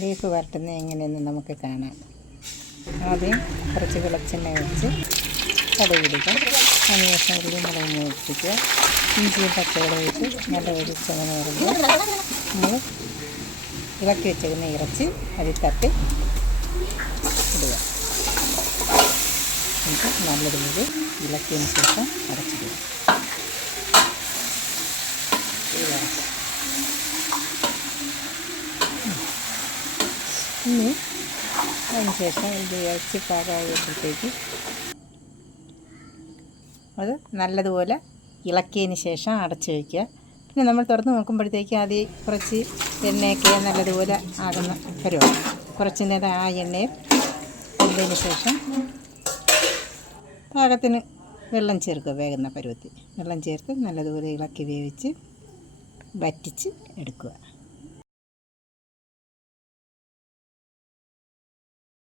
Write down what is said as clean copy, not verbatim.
Beef വരട്ടുന്നത് എങ്ങനെയെന്ന് നമുക്ക് കാണാം. ആദ്യം കുറച്ച് വെളിച്ചെണ്ണ ഒഴിച്ച് കടുക് ഇടുക. അതിനുശേഷം ഉള്ളി മുളക് മൂപ്പിക്കുക. ഇഞ്ചിയും പച്ചമുളകും ഒഴിച്ച് നല്ല വെളിച്ചെണ്ണ വരുമ്പോൾ നമ്മൾ ഇളക്കി വെച്ചിരുന്ന ഇറച്ചി അതിൽ തട്ടി ഇടുക. എന്നിട്ട് നല്ലതുപോലെ ഇളക്കിയതിന് ശേഷം അടച്ചിടുക. ഇനി അതിന് ശേഷം ഇത് ഇറച്ചി പാകമായപ്പോഴത്തേക്ക് അത് നല്ലതുപോലെ ഇളക്കിയതിന് ശേഷം അടച്ച് വയ്ക്കുക. പിന്നെ നമ്മൾ തുറന്ന് നോക്കുമ്പോഴത്തേക്ക് ആദ്യം കുറച്ച് എണ്ണയൊക്കെ നല്ലതുപോലെ ആകുന്ന പരുവം കുറച്ച് നേരം ആ എണ്ണയിൽ വെന്തതിന് ശേഷം പാകത്തിന് വെള്ളം ചേർക്കുക. വേകുന്ന പരുവത്തിൽ വെള്ളം ചേർത്ത് നല്ലതുപോലെ ഇളക്കി വേവിച്ച് വറ്റിച്ച് എടുക്കുക.